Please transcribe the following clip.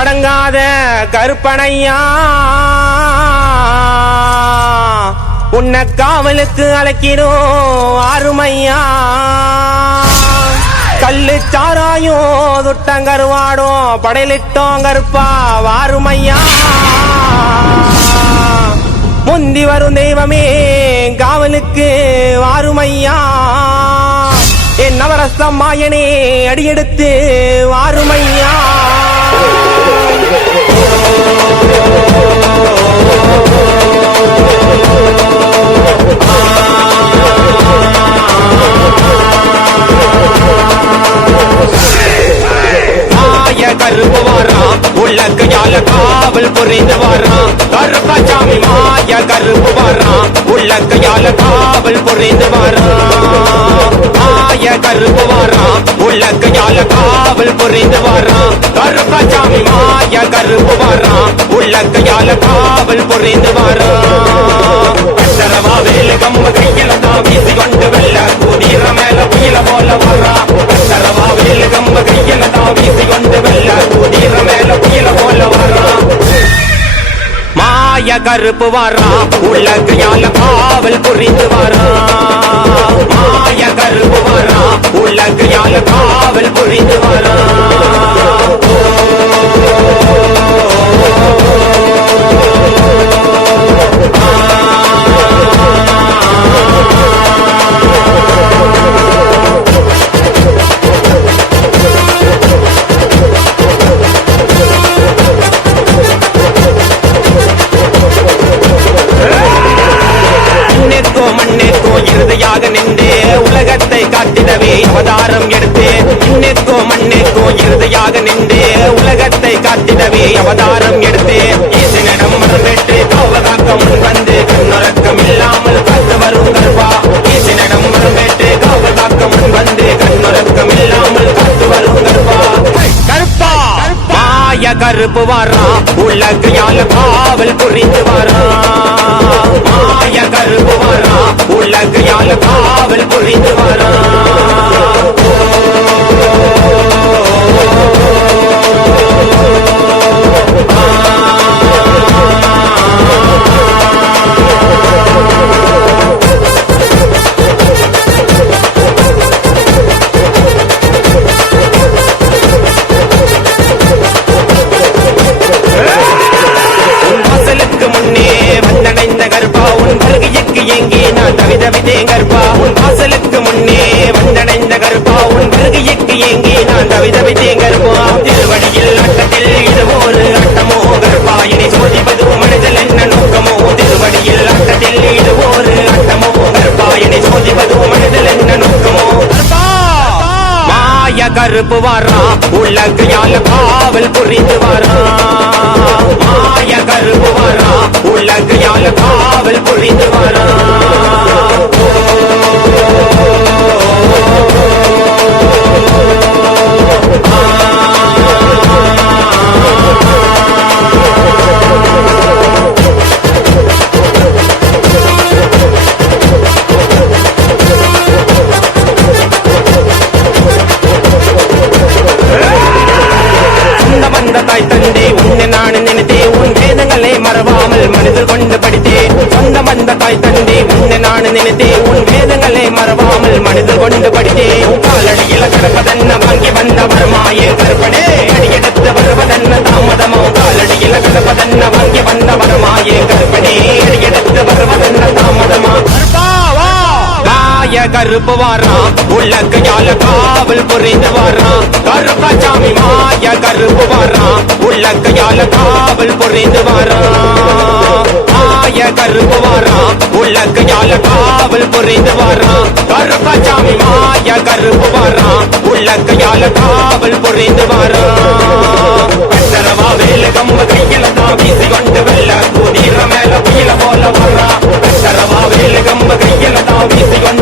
கட்டுக்கடங்காத கருப்பனையா உன்னை காவலுக்கு அழைக்கிறோம் ஆறுமையா. கல்லு சாராயும் துட்டங்கருவாடும் படையிலிட்டோம் கருப்பா வாருமையா. முந்தி வரும் தெய்வமே காவலுக்கு வாருமையா. என் நவரசம் மாயனே அடியெடுத்து வாருமையா. கருப்பு வாரான் உள்ள கையால காவல் புரிந்து வாரான் கருப்பசாமி மாய கருப்பு வாரான் உள்ள கையால காவல் புரிந்து வாரான். மாய கருப்பு வாரான் உள்ள கையால காவல் புரிந்து வாரான் கருப்பசாமி மாய கருப்பு வாரான் உள்ள கையால காவல் புரிந்து வாரான். கட்டரவா வேலு கம்ப கையில தான் வீசி கொண்டு வெள்ள குதிர மேல புயல போல வர்றான். கட்டரவா வேலு கம்ப கையில தான் வீசி கொண்டு வெள்ள குதிர மேல புயல போல வர்றான். மாய கருப்பு வர்றான் உள்ள கையால காவல் புரிந்து வர்றான். மாய கருப்பு வர்றான் உள்ள கையால காவல் புரிந்து வர்றான். இருதையாக நின்று உலகத்தை காட்டிடவே அவதாரம் எடுத்து இன்னேக்கோ மண்ணேக்கோ இருதையாக நின்று உலகத்தை காட்டிடவே அவதாரம் எடுத்து ஈசனிடம் வரவேற்று காவகாக்க முன் வந்து கண்ணுறக்கம் இல்லாமல் காத்து வரும் கருப்பா. ஈசனிடம் வரவேற்று காவகாக்க முன் வந்து கண்ணுறக்கம் இல்லாமல் காத்து வரும் கருப்பா. கருப்பா மாய கருப்பு வாரான் உள்ள கையால காவல் புரிந்து வாரான். மாய கருப்பு வாரான் உள்ள கையால காவல் புரிந்து வாரான். கருப்பா உன் வாசலுக்கு முன்னே வந்தடைந்த கருப்பா உன் வருகைக்கு எங்கே நான் தவிதவித்தேன் கருப்பா. திருவடியில் அட்டத்தில் இது ஒரு அட்டமோ கருப்பா இனி சோதிப்பது மனிதல் என்ன நோக்கமோ. திருவடியில் அட்டத்தில் இது ஒரு அட்டமோ கருப்பா இனி சோதிப்பது மனிதல் என்ன நோக்கமோ. மாய கருப்பு வாரான் உள்ள கையால காவல் புரிந்து வாரான். மாய கருப்பு வாரான் உள்ள கையால காவல் புரிந்து வாரான். தாய் தந்தை உன்னை நான் நினைத்தேன் உன் வேதங்களை மறவாமல் மனிதர் கொண்டு படித்தேன். சொந்த வந்த தாய் தந்தை உன்னை நான் நினைத்தேன் உன் வேதங்களை மறவாமல் மனிதர் கொண்டு படித்தேன். காலடியில கிடப்பதென்ன வாங்கி வந்த வருமாயே கருப்பனே அடியெடுத்து வருவதென்ன தாமதமோ. காலடியில கிடப்பதென்ன வாங்கி வந்த வருமாயே கருப்பனே அடியெடுத்து வருவதென்ன தாமதமா. மாய கருப்பு வாரான் உள்ள கையால காவல் புரிந்து வாரான் கருப்பசாமி. மாய கருப்பு வாரான் உள்ள கையால காவல் புரிந்து வாரான். மாய கருப்பு வாரான் உள்ள கையால காவல் புரிந்து வாரான் கருப்பசாமி. மாய கருப்பு வாரான் உள்ள கையால காவல் புரிந்து வாரான். கட்டரவா வேலு கம்ப கையில தான் வீசி கொண்டு வெள்ள குதிர மேல புயல போல வர்றான். கட்டரவா வேலு கம்ப கையில தான் வீசி கொண்டு